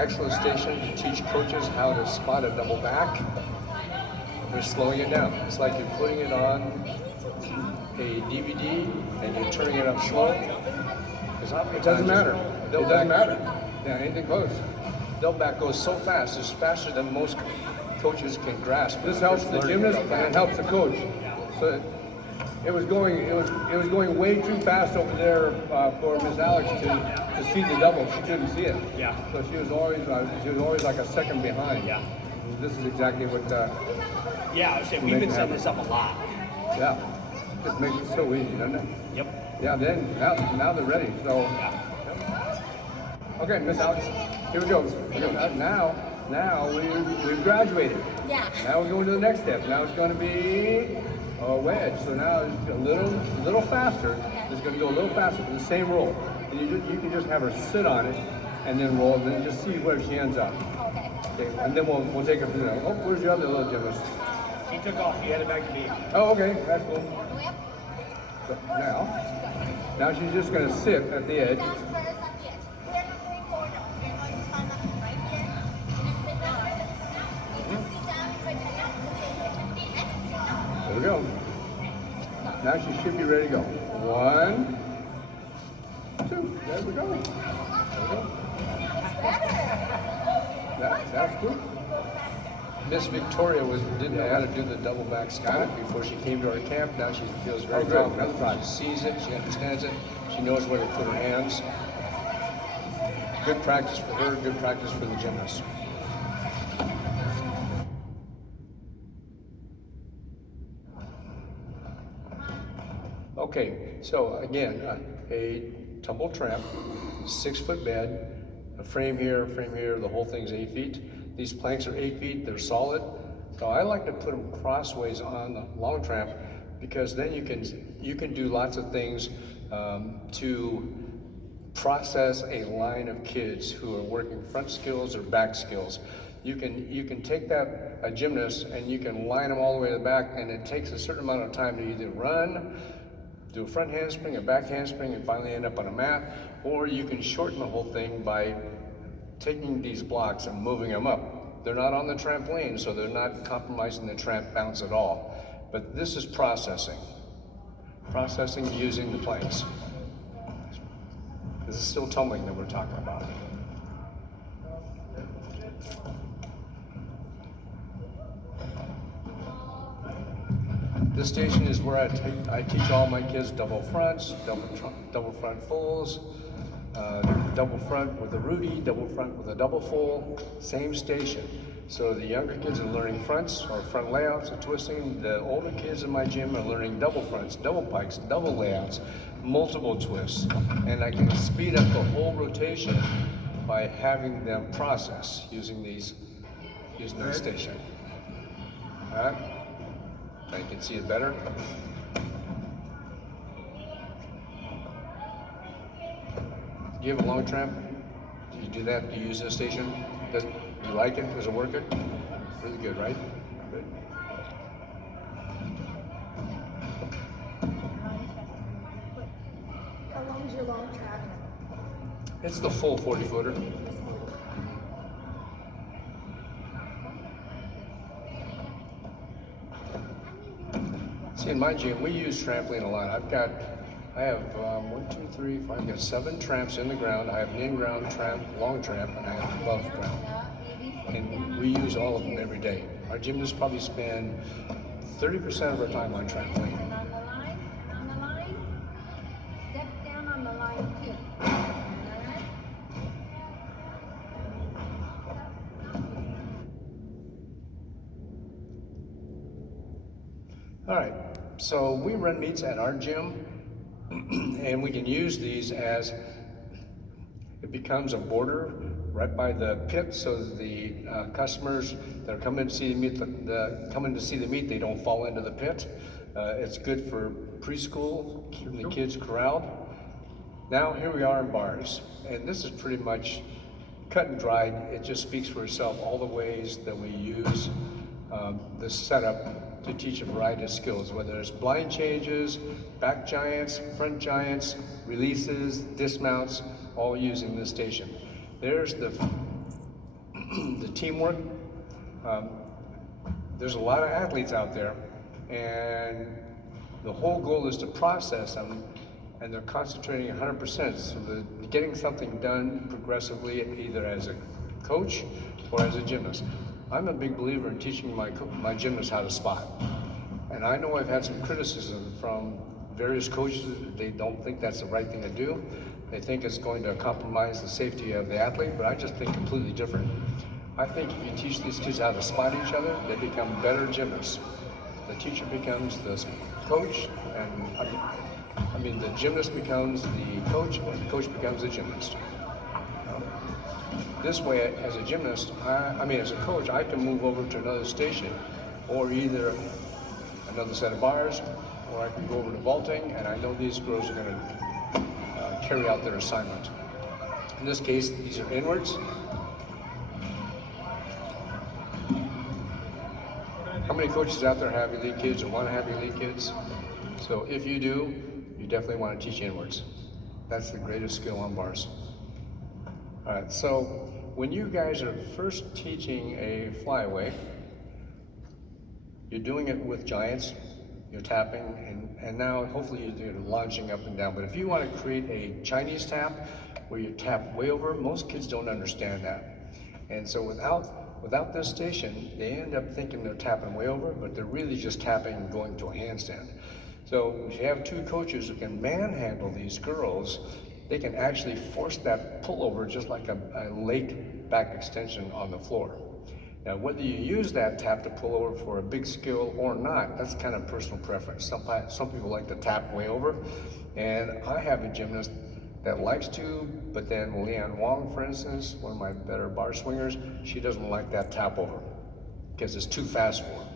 excellent station to teach coaches how to spot a double back. We're slowing it down. It's like you're putting it on a DVD and you're turning it up slow. It doesn't matter. It doesn't matter. Yeah, anything close. Double back goes so fast. It's faster than most coaches can grasp. This helps the gymnast and it helps the coach. So it was going way too fast over there for Miss Alex to see the double. She couldn't see it. Yeah. So she was always like a second behind. Yeah. This is exactly what. Yeah, I would say we've been setting this up a lot. Yeah. Just makes it so easy, doesn't it? Yep. Yeah. Then now they're ready. So. Yeah. Okay, Miss Alex. Here we go. Now we've graduated. Yeah. Now we're going to the next step. Now it's going to be a wedge. So now it's a little faster. It's going to go a little faster for the same roll. And you can just have her sit on it and then roll, and then just see where she ends up. Okay. Okay. And then we'll take her from there. Oh, where's your other little gymnast? He took off. He headed back to me. Oh, okay. That's cool. So now she's just going to sit at the edge. There we go. Now she should be ready to go. 1, 2. There we go. There we go. That's good. Miss Victoria didn't know how to do the double back squat before she came to our camp. Now she feels very confident. She sees it, she understands it, she knows where to put her hands. Good practice for her, good practice for the gymnast. Okay, so again, a tumble tramp, 6-foot bed, a frame here, the whole thing's 8 feet. These planks are 8 feet, they're solid. So I like to put them crossways on the long tramp because then you can do lots of things to process a line of kids who are working front skills or back skills. You can take a gymnast and you can line them all the way to the back, and it takes a certain amount of time to either run, do a front handspring, a back handspring, and finally end up on a mat, or you can shorten the whole thing by taking these blocks and moving them up. They're not on the trampoline, so they're not compromising the tramp bounce at all. But this is processing using the planks. This is still tumbling that we're talking about. This station is where I teach all my kids double fronts, double front fulls, double front with a Rudy, double front with a double full, same station. So the younger kids are learning fronts or front layouts and twisting. The older kids in my gym are learning double fronts, double pikes, double layouts, multiple twists. And I can speed up the whole rotation by having them process using this station. All right? I can see it better. Do you have a long tramp? Do you do that? Do you use this station? Do you like it? Does it work good? Really good, right? Good. How long is your long track? It's the full 40-footer. See, in my gym, we use trampoline a lot. I have 1, 2, 3, 4, I've got 7 tramps in the ground. I have an in-ground tramp, long tramp, and I have above ground. And we use all of them every day. Our gymnasts probably spend 30% of our time on trampoline. On the line, step down on the line too. All right, so we run meets at our gym, and we can use these as it becomes a border right by the pit, so that the customers that are coming to see the meet, they don't fall into the pit. It's good for preschool, keeping the kids corralled. Now here we are in bars, and this is pretty much cut and dried. It just speaks for itself, all the ways that we use this setup to teach a variety of skills, whether it's blind changes, back giants, front giants, releases, dismounts, all using this station. There's the the teamwork. There's a lot of athletes out there, and the whole goal is to process them, and they're concentrating 100%. So they're getting something done progressively, either as a coach or as a gymnast. I'm a big believer in teaching my gymnasts how to spot. And I know I've had some criticism from various coaches that they don't think that's the right thing to do. They think it's going to compromise the safety of the athlete, but I just think completely different. I think if you teach these kids how to spot each other, they become better gymnasts. The teacher becomes the coach, and the gymnast becomes the coach, and the coach becomes the gymnast. This way, as a gymnast, as a coach, I can move over to another station, or either another set of bars, or I can go over to vaulting, and I know these girls are going to carry out their assignment. In this case, these are inwards. How many coaches out there have elite kids or want to have elite kids? So if you do, you definitely want to teach inwards. That's the greatest skill on bars. All right, so when you guys are first teaching a flyaway, you're doing it with giants, you're tapping, and now hopefully you're launching up and down. But if you want to create a Chinese tap where you tap way over, most kids don't understand that. And so without this station, they end up thinking they're tapping way over, but they're really just tapping and going to a handstand. So if you have two coaches who can manhandle these girls, they can actually force that pullover just like a late back extension on the floor. Now, whether you use that tap to pull over for a big skill or not, that's kind of personal preference. Some people like to tap way over, and I have a gymnast that likes to, but then Leanne Wong, for instance, one of my better bar swingers, she doesn't like that tap over because it's too fast for her.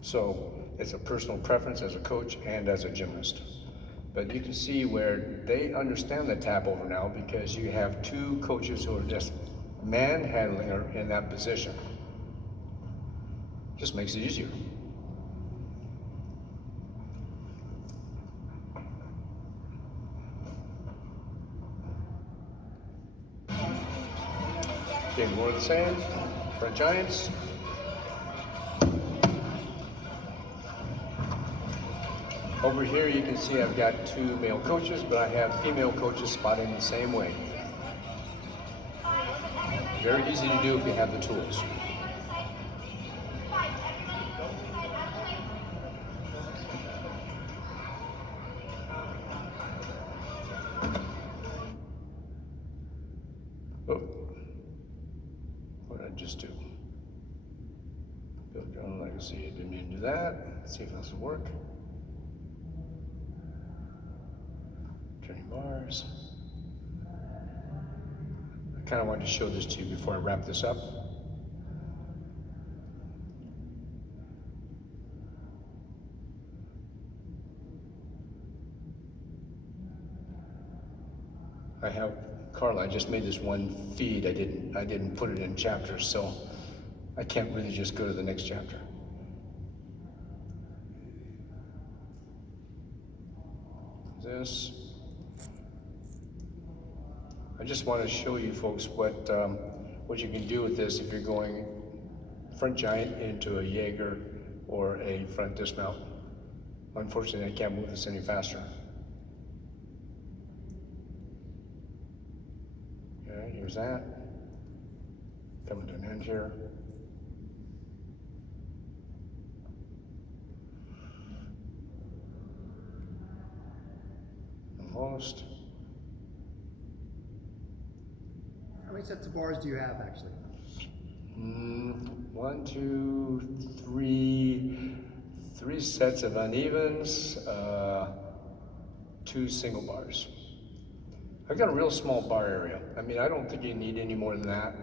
So it's a personal preference as a coach and as a gymnast. But you can see where they understand the tap over now because you have two coaches who are just manhandling her in that position. Just makes it easier. Okay, more of the same. Front giants. Over here you can see I've got two male coaches, but I have female coaches spotting the same way. Very easy to do if you have the tools. Oh, what did I just do? Build your own legacy. I didn't mean to do that. Let's see if this will work. Turning bars. I kind of wanted to show this to you before I wrap this up. I have Carla. I just made this one feed. I didn't put it in chapters, so I can't really just go to the next chapter. This. I just want to show you folks what you can do with this if you're going front giant into a Jaeger or a front dismount. Unfortunately, I can't move this any faster. Okay, here's that. Coming to an end here. Almost. How many sets of bars do you have, actually? 1, 2, 3. 3 sets of unevens, 2 single bars. I've got a real small bar area. I mean, I don't think you need any more than that.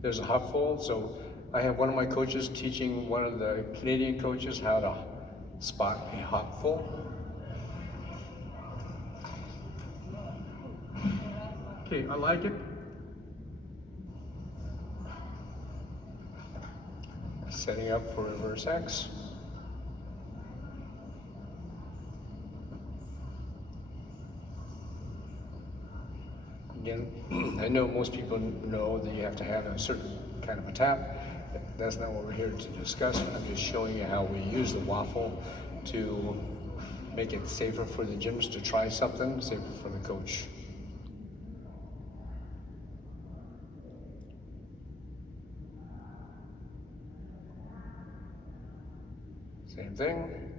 There's a hop fold, so I have one of my coaches teaching one of the Canadian coaches how to spot a hop fold. Okay, I like it. Setting up for reverse X. Again, I know most people know that you have to have a certain kind of a tap. That's not what we're here to discuss. I'm just showing you how we use the waffle to make it safer for the gymnast to try something, safer for the coach. Same thing.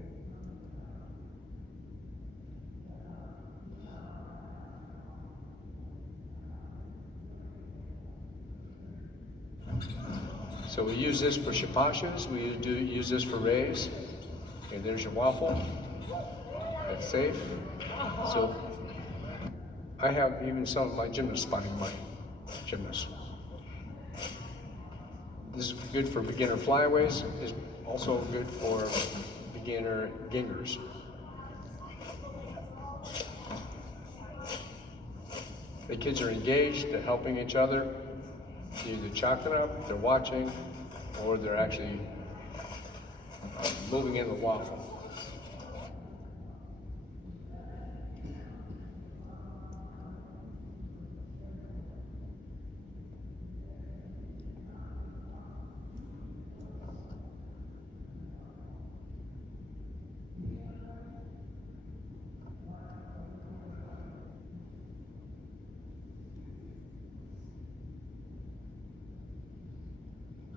So we use this for shapashas, we use this for rays. Okay, there's your waffle. That's safe. So I have even some of my gymnasts spotting my gymnasts. This is good for beginner flyaways. It's also good for beginner gingers. The kids are engaged, they're helping each other. They're either chalking up, they're watching, or they're actually moving in the waffle.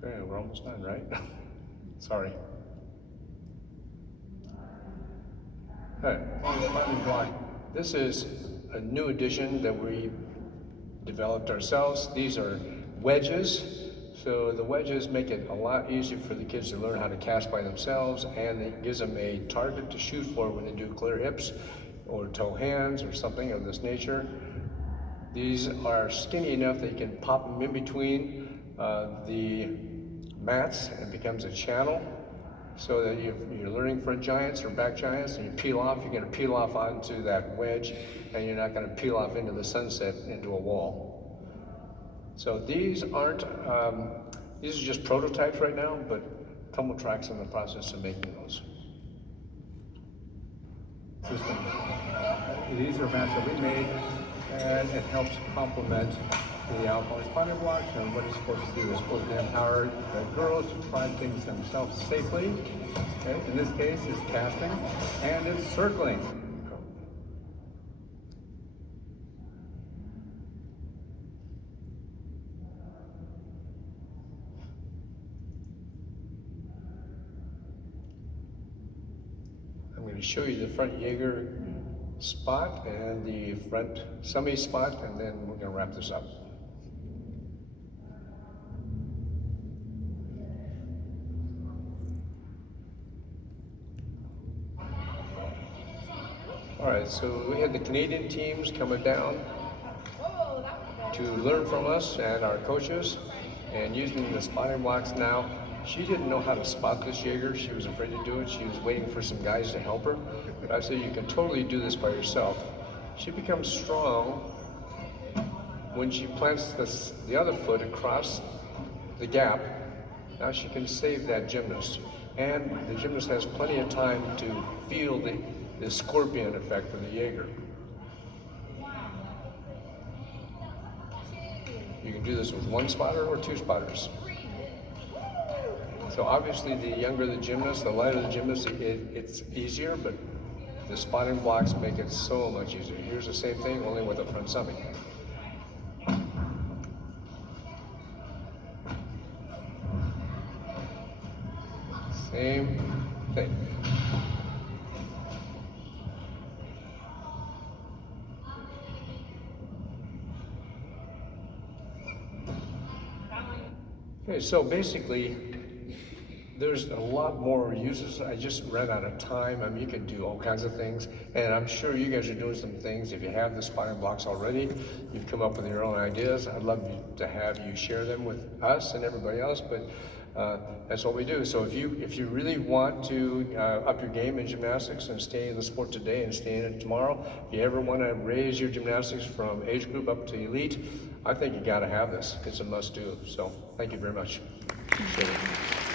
Okay, we're almost done, right? Sorry. Okay, spotting block. This is a new addition that we developed ourselves. These are wedges. So the wedges make it a lot easier for the kids to learn how to cast by themselves, and it gives them a target to shoot for when they do clear hips or toe hands or something of this nature. These are skinny enough that you can pop them in between the mats and it becomes a channel, so that you're learning front giants or back giants and you peel off, you're going to peel off onto that wedge and you're not going to peel off into the sunset into a wall. So these aren't, these are just prototypes right now, but Tumble Track's in the process of making those. These are mats that we made, and it helps complement the alcohol spotting blocks. And what it's supposed to do is supposed to empower the girls to try things themselves safely. Okay, in this case, it's casting and it's circling. I'm going to show you the front Jaeger spot and the front semi spot, and then we're going to wrap this up. All right, so we had the Canadian teams coming down to learn from us and our coaches, and using the spotting blocks now. She didn't know how to spot this Jaeger. She was afraid to do it. She was waiting for some guys to help her. But I said, you can totally do this by yourself. She becomes strong when she plants the other foot across the gap. Now she can save that gymnast. And the gymnast has plenty of time to feel the scorpion effect of the Jaeger. You can do this with one spotter or two spotters. So obviously the younger the gymnast, the lighter the gymnast, it's easier, but the spotting blocks make it so much easier. Here's the same thing, only with a front semi. Same thing. Okay, so basically, there's a lot more uses. I just ran out of time. I mean, you can do all kinds of things, and I'm sure you guys are doing some things. If you have the spotting blocks already, you've come up with your own ideas. I'd love to have you share them with us and everybody else, but that's what we do. So if you really want to up your game in gymnastics and stay in the sport today and stay in it tomorrow, if you ever want to raise your gymnastics from age group up to elite, I think you got to have this. It's a must do. So thank you very much. Appreciate it.